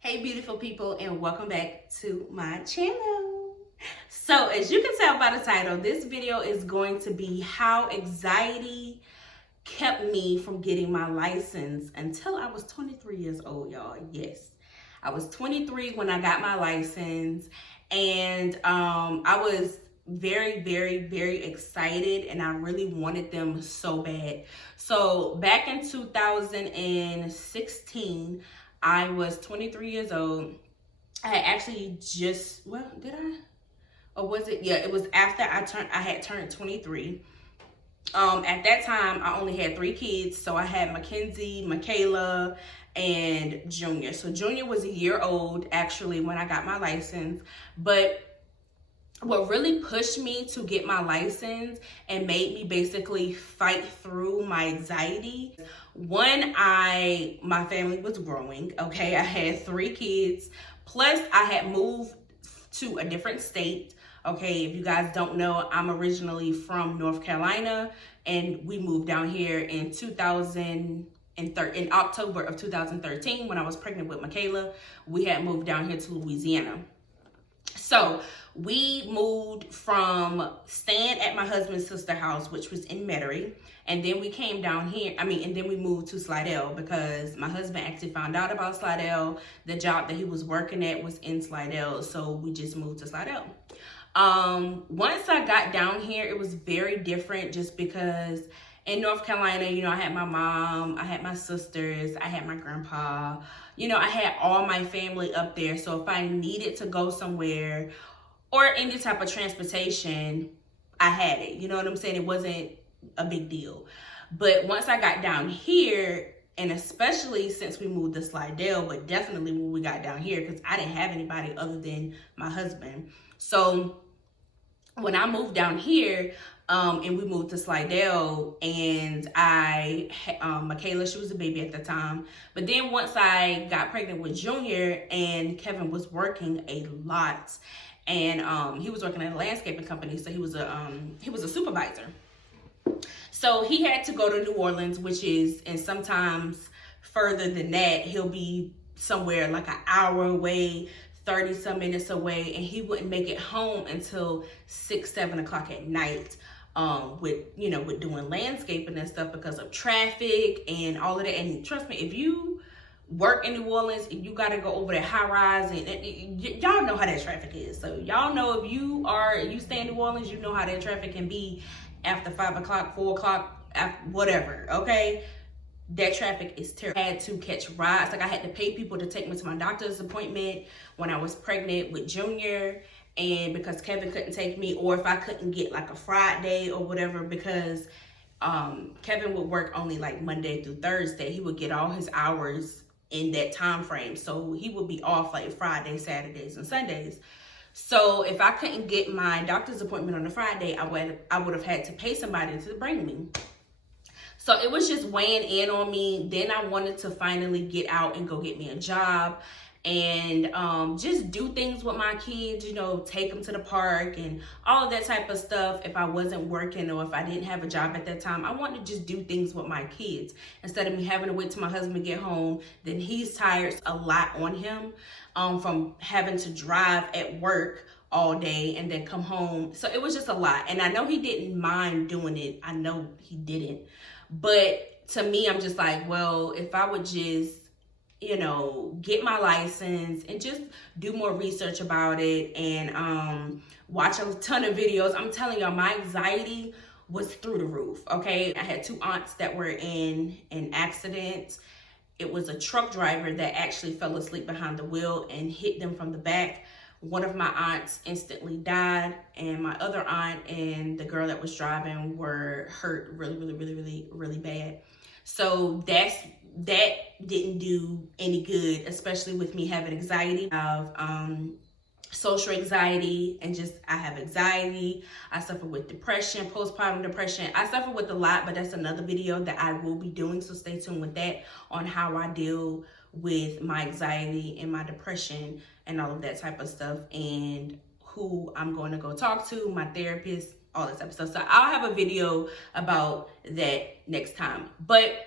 Hey beautiful people, and welcome back to my channel. So as you can tell by the title, this video is going to be how anxiety kept me from getting my license until I was 23 years old, y'all. Yes, I was 23 when I got my license, and I was very excited, and I really wanted them so bad. So back in 2016, I was 23 years old. I had actually just, well, did I? Or was it? Yeah, it was after I had turned 23. At that time, I only had 3 kids. So I had Mackenzie, Michaela, and Junior. So Junior was a year old actually when I got my license. But what really pushed me to get my license and made me basically fight through my anxiety, one, my family was growing, okay? I had 3 kids, plus I had moved to a different state, okay? If you guys don't know, I'm originally from North Carolina, and we moved down here in in October of 2013 when I was pregnant with Michaela. We had moved down here to Louisiana. So we moved from staying at my husband's sister house, which was in Metairie, and then we came down here. And then we moved to Slidell because my husband actually found out about Slidell. The job that he was working at was in Slidell, so we just moved to Slidell. Once I got down here, it was very different just because in North Carolina, you know, I had my mom, I had my sisters, I had my grandpa, you know, I had all my family up there. So if I needed to go somewhere or any type of transportation, I had it. You know what I'm saying? It wasn't a big deal. But once I got down here, and especially since we moved to Slidell, but definitely when we got down here, because I didn't have anybody other than my husband. So when I moved down here, and we moved to Slidell, and Michaela, she was a baby at the time. But then once I got pregnant with Junior, and Kevin was working a lot, and he was working at a landscaping company, so he was a supervisor. So he had to go to New Orleans, which is, and sometimes further than that, he'll be somewhere like an hour away, 30 some minutes away, and he wouldn't make it home until 6, 7 o'clock at night. With doing landscaping and stuff because of traffic and all of that. And trust me, if you work in New Orleans and you got to go over that high rise, and y'all know how that traffic is. So y'all know if you stay in New Orleans, you know how that traffic can be after 5 o'clock, 4 o'clock, whatever, okay? That traffic is terrible. I had to catch rides. Like I had to pay people to take me to my doctor's appointment when I was pregnant with Junior, and because Kevin couldn't take me, or if I couldn't get like a Friday or whatever, because Kevin would work only like Monday through Thursday. He would get all his hours in that time frame. So he would be off like Fridays, Saturdays, and Sundays. So if I couldn't get my doctor's appointment on a Friday, I would have had to pay somebody to bring me. So it was just weighing in on me. Then I wanted to finally get out and go get me a job and just do things with my kids, you know, take them to the park and all of that type of stuff. If I wasn't working or if I didn't have a job at that time, I wanted to just do things with my kids instead of me having to wait till my husband get home. Then he's tired, a lot on him from having to drive at work all day and then come home. So it was just a lot. And I know he didn't mind doing it. I know he didn't. But to me, I'm just like, well, if I would just, you know, get my license and just do more research about it and watch a ton of videos. I'm telling y'all, my anxiety was through the roof, okay? I had 2 aunts that were in an accident. It was a truck driver that actually fell asleep behind the wheel and hit them from the back. One of my aunts instantly died, and my other aunt and the girl that was driving were hurt really bad. So that didn't do any good, especially with me having anxiety. I have social anxiety, and just I have anxiety. I suffer with depression, postpartum depression. I suffer with a lot, but that's another video that I will be doing, so stay tuned with that on how I deal with my anxiety and my depression and all of that type of stuff, and who I'm going to go talk to, my therapist, all this type of stuff. So I'll have a video about that next time. But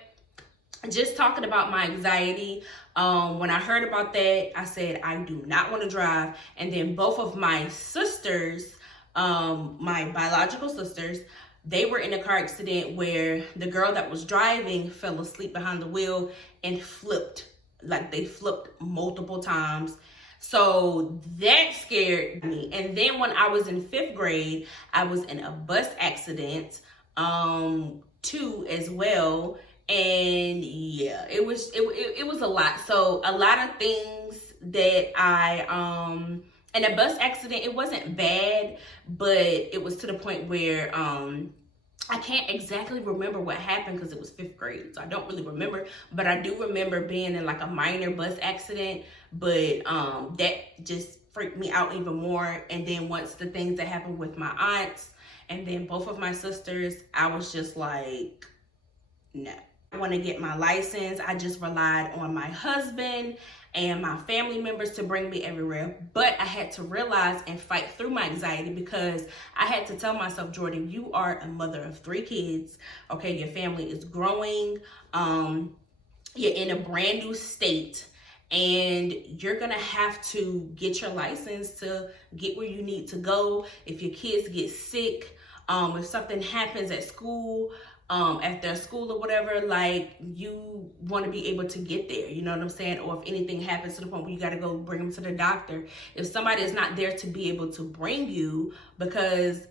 just talking about my anxiety, when I heard about that, I said, I do not want to drive. And then both of my sisters, my biological sisters, they were in a car accident where the girl that was driving fell asleep behind the wheel and flipped. Like, they flipped multiple times. So that scared me. And then when I was in 5th grade, I was in a bus accident, too, as well. And yeah, it was a lot. So a lot of things that and a bus accident, it wasn't bad, but it was to the point where I can't exactly remember what happened because it was 5th grade, so I don't really remember. But I do remember being in like a minor bus accident, but that just freaked me out even more. And then once the things that happened with my aunts and then both of my sisters, I was just like, no. I want to get my license. I just relied on my husband and my family members to bring me everywhere. But I had to realize and fight through my anxiety because I had to tell myself, Jordan, you are a mother of 3 kids. Okay, your family is growing. You're in a brand new state. And you're going to have to get your license to get where you need to go. If your kids get sick, if something happens at school, at their school or whatever, like, you want to be able to get there, you know what I'm saying? Or if anything happens to the point where you got to go bring them to the doctor, if somebody is not there to be able to bring you, because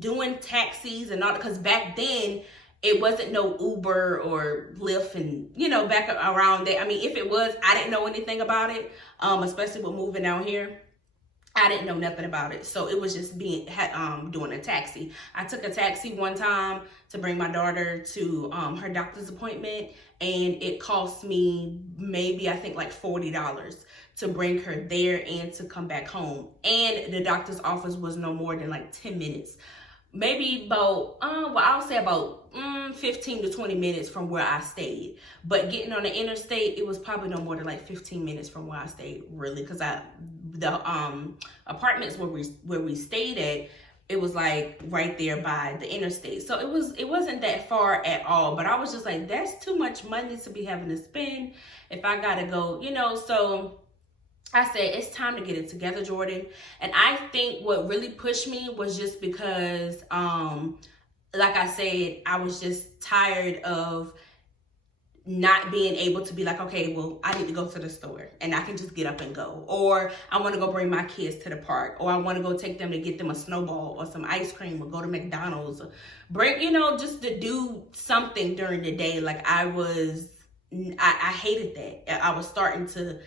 doing taxis and all, because back then it wasn't no Uber or Lyft and, you know, back around there. I mean, if it was, I didn't know anything about it, especially with moving down here. I didn't know nothing about it. So it was just doing a taxi. I took a taxi one time to bring my daughter to her doctor's appointment, and it cost me maybe, I think, like $40 to bring her there and to come back home. And the doctor's office was no more than like 10 minutes. Maybe about, I'll say about 15 to 20 minutes from where I stayed. But getting on the interstate, it was probably no more than like 15 minutes from where I stayed, really, because the apartments where we stayed at, it was like right there by the interstate. So it wasn't that far at all. But I was just like, that's too much money to be having to spend if I gotta go, you know. So I said, it's time to get it together, Jordan. And I think what really pushed me was just because, like I said, I was just tired of not being able to be like, okay, well, I need to go to the store and I can just get up and go. Or I want to go bring my kids to the park. Or I want to go take them to get them a snowball or some ice cream, or go to McDonald's. Or bring, you know, just to do something during the day. Like, I hated that. I was starting to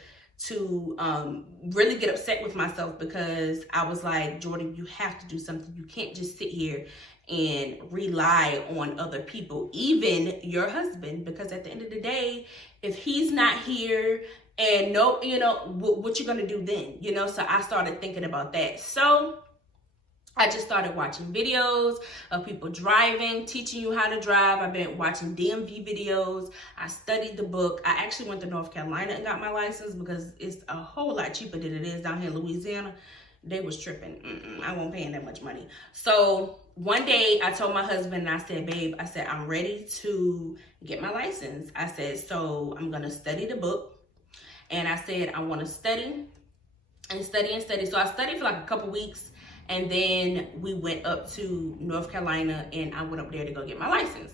really get upset with myself, because I was like, Jordan, you have to do something. You can't just sit here and rely on other people, even your husband, because at the end of the day, if he's not here and no, you know, what you gonna do then, you know? So I started thinking about that. So I just started watching videos of people driving, teaching you how to drive. I've been watching DMV videos. I studied the book. I actually went to North Carolina and got my license, because it's a whole lot cheaper than it is down here in Louisiana. They was tripping. I won't pay that much money. So one day I told my husband, and I said, babe, I said, I'm ready to get my license. I said, so I'm going to study the book. And I said, I want to study and study and study. So I studied for like a couple weeks. And then we went up to North Carolina, and I went up there to go get my license.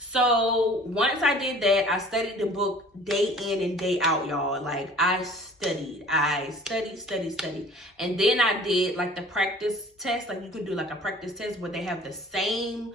So once I did that, I studied the book day in and day out, y'all. Like, I studied. And then I did like the practice test. Like, you can do like a practice test where they have the same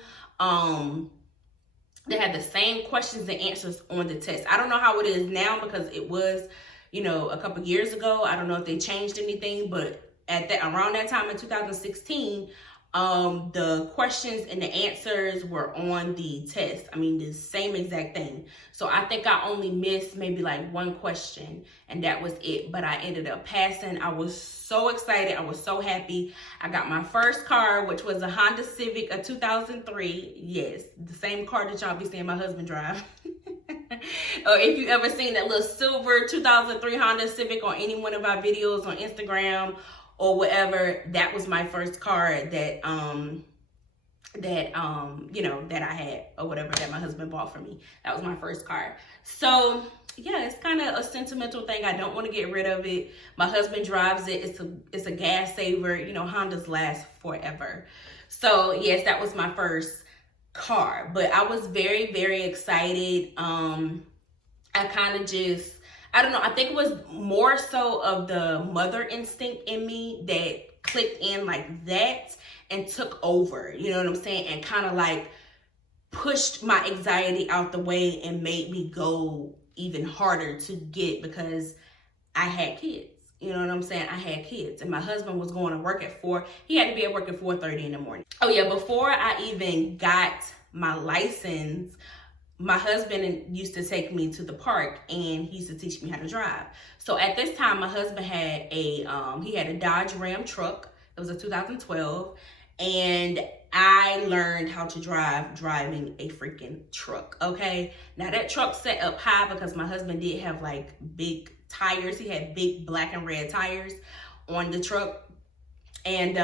questions and answers on the test. I don't know how it is now, because it was, you know, a couple years ago. I don't know if they changed anything, but around that time in 2016, the questions and the answers were on the test. I mean, the same exact thing. So I think I only missed maybe like one question, and that was it. But I ended up passing. I was so excited. I was so happy. I got my first car, which was a Honda Civic, a 2003. Yes, the same car that y'all be seeing my husband drive. Or if you ever seen that little silver 2003 Honda Civic on any one of our videos on Instagram or whatever, that was my first car that that that I had, or whatever, that my husband bought for me. That was my first car. So yeah, it's kind of a sentimental thing. I don't want to get rid of it. My husband drives it. It's a gas saver. Hondas last forever. So yes, that was my first car, but I was very, very excited. I kind of just, I don't know, I think it was more so of the mother instinct in me that clicked in like that and took over, you know what I'm saying? And kind of like pushed my anxiety out the way and made me go even harder to get, because I had kids. You know what I'm saying? I had kids, and my husband was going to work at 4. He had to be at work at 4:30 in the morning. Oh yeah, before I even got my license, my husband used to take me to the park, and he used to teach me how to drive. So at this time, my husband had he had a Dodge Ram truck. It was a 2012, and I learned how to drive driving a freaking truck. Okay, now that truck set up high because my husband did have like big tires. He had big black and red tires on the truck, and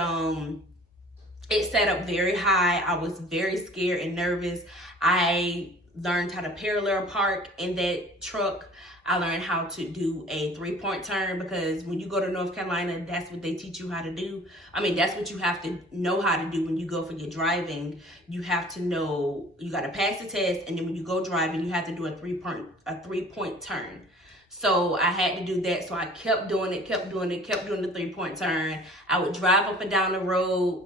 it set up very high. I was very scared and nervous. I learned how to parallel park in that truck. I learned how to do a 3-point turn, because when you go to North Carolina, that's what they teach you how to do. I mean, that's what you have to know how to do when you go for your driving. You have to know, you got to pass the test, and then when you go driving, you have to do a 3-point turn. So I had to do that. So I kept doing it, kept doing the 3-point turn. I would drive up and down the road,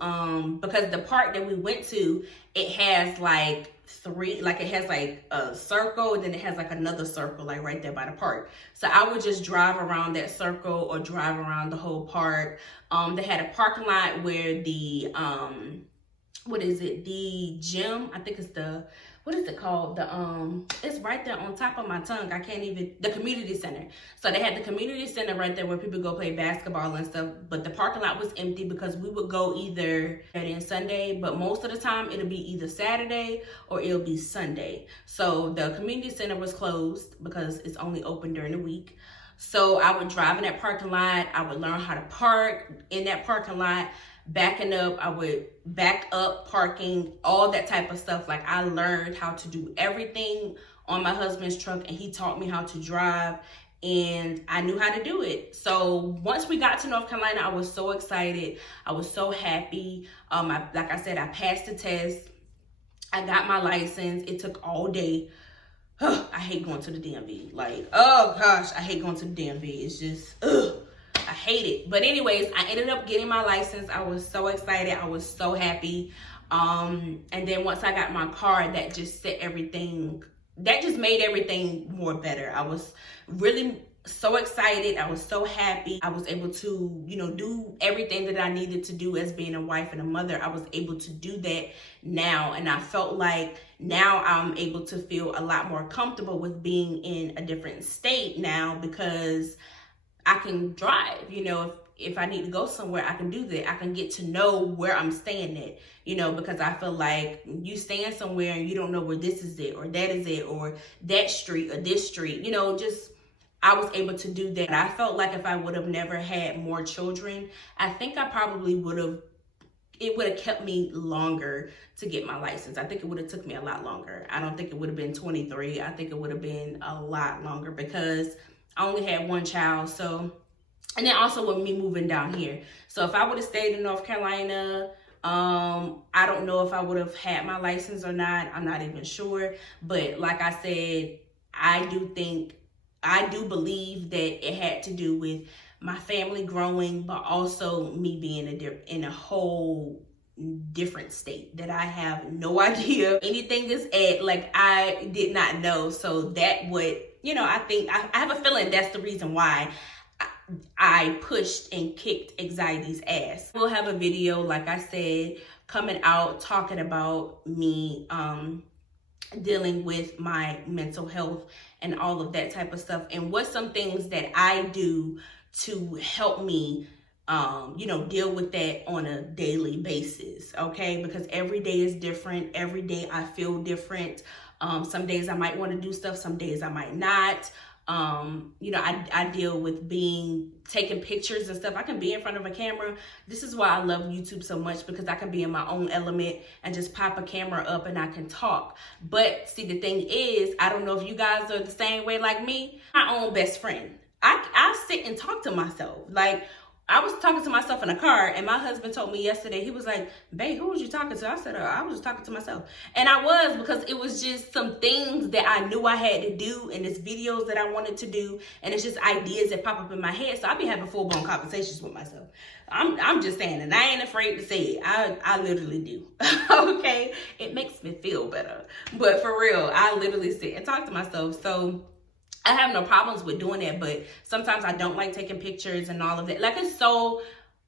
because the park that we went to, it has like it has like a circle, and then it has like another circle like right there by the park. So I would just drive around that circle or drive around the whole park. They had a parking lot where the the gym, I think it's what is it called? It's right there on top of my tongue. I can't even, the community center. So they had the community center right there where people go play basketball and stuff, but the parking lot was empty because we would go either Saturday and Sunday, but most of the time it'll be either Saturday or it'll be Sunday. So the community center was closed because it's only open during the week. So I would drive in that parking lot. I would learn how to park in that parking lot. Backing up, I would back up, parking, all that type of stuff. Like, I learned how to do everything on my husband's truck, and he taught me how to drive, and I knew how to do it. So once we got to North Carolina, I was so excited. I was so happy. Like I said, I passed the test. I got my license. It took all day. I hate going to the DMV. Like, oh gosh, I hate going to the DMV. It's just, I hate it. But anyways, I ended up getting my license. I was so excited. I was so happy. And then once I got my car, that just made everything more better. I was really so excited. I was so happy. I was able to, do everything that I needed to do as being a wife and a mother. I was able to do that now. And I felt like now I'm able to feel a lot more comfortable with being in a different state now, because I can drive. If I need to go somewhere, I can do that. I can get to know where I'm staying at, because I feel like you staying somewhere and you don't know where this is it, or that is it, or that street, or this street, I was able to do that. I felt like if I would have never had more children, I think I probably it would have kept me longer to get my license. I think it would have took me a lot longer. I don't think it would have been 23. I think it would have been a lot longer, because I only had one child. So, and then also with me moving down here. So if I would have stayed in North Carolina, I don't know if I would have had my license or not. I'm not even sure. But like I said, I do believe that it had to do with my family growing, but also me being in a whole different state that I have no idea anything is at. Like, I did not know. So that would, I think I have a feeling that's the reason why I pushed and kicked anxiety's ass. We'll have a video, like I said, coming out talking about me dealing with my mental health and all of that type of stuff, and what's some things that I do to help me deal with that on a daily basis, okay? Because every day is different. Every day I feel different. Some days I might want to do stuff, some days I might not. You know, I deal with taking pictures and stuff. I can be in front of a camera. This is why I love YouTube so much, because I can be in my own element and just pop a camera up and I can talk. But see, the thing is, I don't know if you guys are the same way like me. My own best friend. I sit and talk to myself. Like, I was talking to myself in a car, and my husband told me yesterday, he was like, babe, who was you talking to? I said, I was just talking to myself. And I was, because it was just some things that I knew I had to do, and it's videos that I wanted to do, and it's just ideas that pop up in my head. So I be having full-blown conversations with myself. I'm just saying, and I ain't afraid to say it. I literally do. Okay? It makes me feel better. But for real, I literally sit and talk to myself. So I have no problems with doing that, but sometimes I don't like taking pictures and all of that. Like, it's so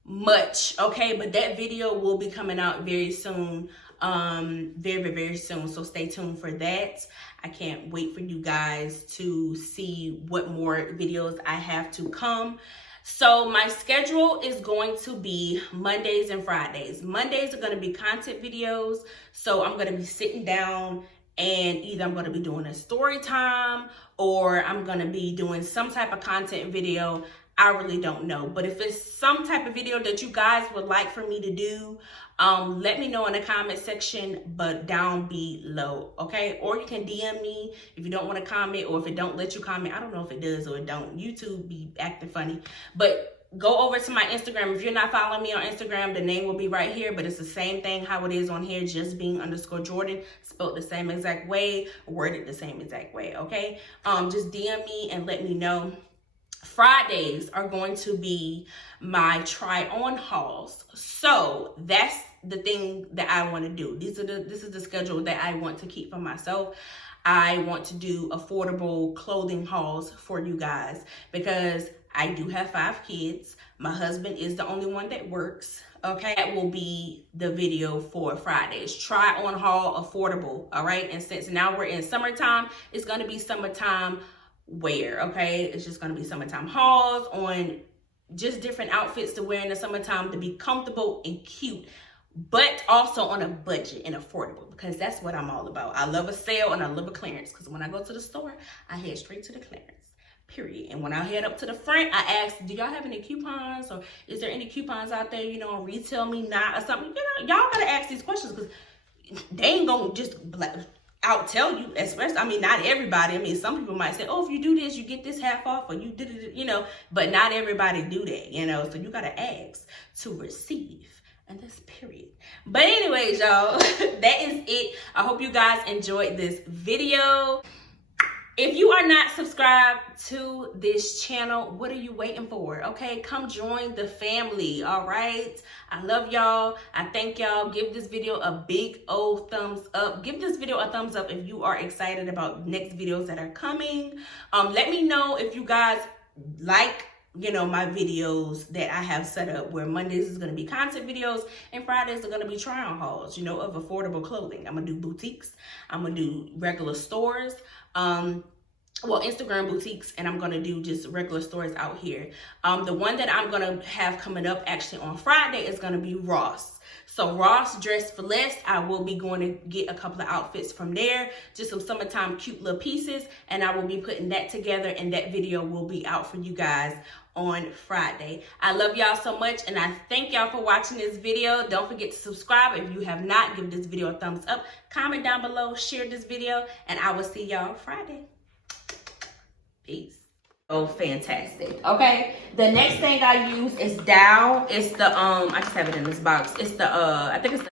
much, okay? But that video will be coming out very soon, very, very soon. So stay tuned for that. I can't wait for you guys to see what more videos I have to come. So my schedule is going to be Mondays and Fridays. Mondays are going to be content videos. So I'm going to be sitting down, and either I'm going to be doing a story time, or I'm going to be doing some type of content video. I really don't know. But if it's some type of video that you guys would like for me to do, let me know in the comment section, but down below, okay? Or you can DM me if you don't want to comment, or if it don't let you comment. I don't know if it does or it don't. YouTube be acting funny. But go over to my Instagram. If you're not following me on Instagram, the name will be right here, but it's the same thing how it is on here, just being_Jordan, spelled the same exact way, worded the same exact way, okay? Just DM me and let me know. Fridays are going to be my try on hauls. So that's the thing that I want to do. This is the schedule that I want to keep for myself. I want to do affordable clothing hauls for you guys, because I do have 5 kids. My husband is the only one that works. Okay, that will be the video for Fridays. Try on haul, affordable. All right, and since now we're in summertime, it's going to be summertime wear. Okay, it's just going to be summertime hauls on just different outfits to wear in the summertime to be comfortable and cute, but also on a budget and affordable, because that's what I'm all about. I love a sale and I love a clearance, because when I go to the store, I head straight to the clearance. Period. And when I head up to the front, I ask, do y'all have any coupons, or is there any coupons out there, you know, on Retail Me Not or something? You know, y'all gotta ask these questions, because they ain't gonna just out tell you, especially, I mean, not everybody. I mean, some people might say, oh, if you do this, you get this half off, or you did it, you know, but not everybody do that, you know, so you gotta ask to receive. And that's period. But anyways, y'all, that is it. I hope you guys enjoyed this video. If you are not subscribed to this channel, what are you waiting for? Okay, come join the family, all right? I love y'all. I thank y'all. Give this video a big old thumbs up. Give this video a thumbs up if you are excited about next videos that are coming. Let me know if you guys like, you know, my videos that I have set up, where Mondays is going to be content videos and Fridays are going to be try-on hauls, you know, of affordable clothing. I'm going to do boutiques. I'm going to do regular stores. Well, Instagram boutiques, and I'm going to do just regular stores out here. The one that I'm going to have coming up actually on Friday is going to be Ross. So Ross Dress for Less, I will be going to get a couple of outfits from there, just some summertime cute little pieces, and I will be putting that together, and that video will be out for you guys on Friday. I love y'all so much, and I thank y'all for watching this video. Don't forget to subscribe if you have not. Give this video a thumbs up, comment down below, share this video, and I will see y'all Friday. Peace. Oh, fantastic. Okay, the next thing I use is Dow. It's the I just have it in this box. It's the I think it's the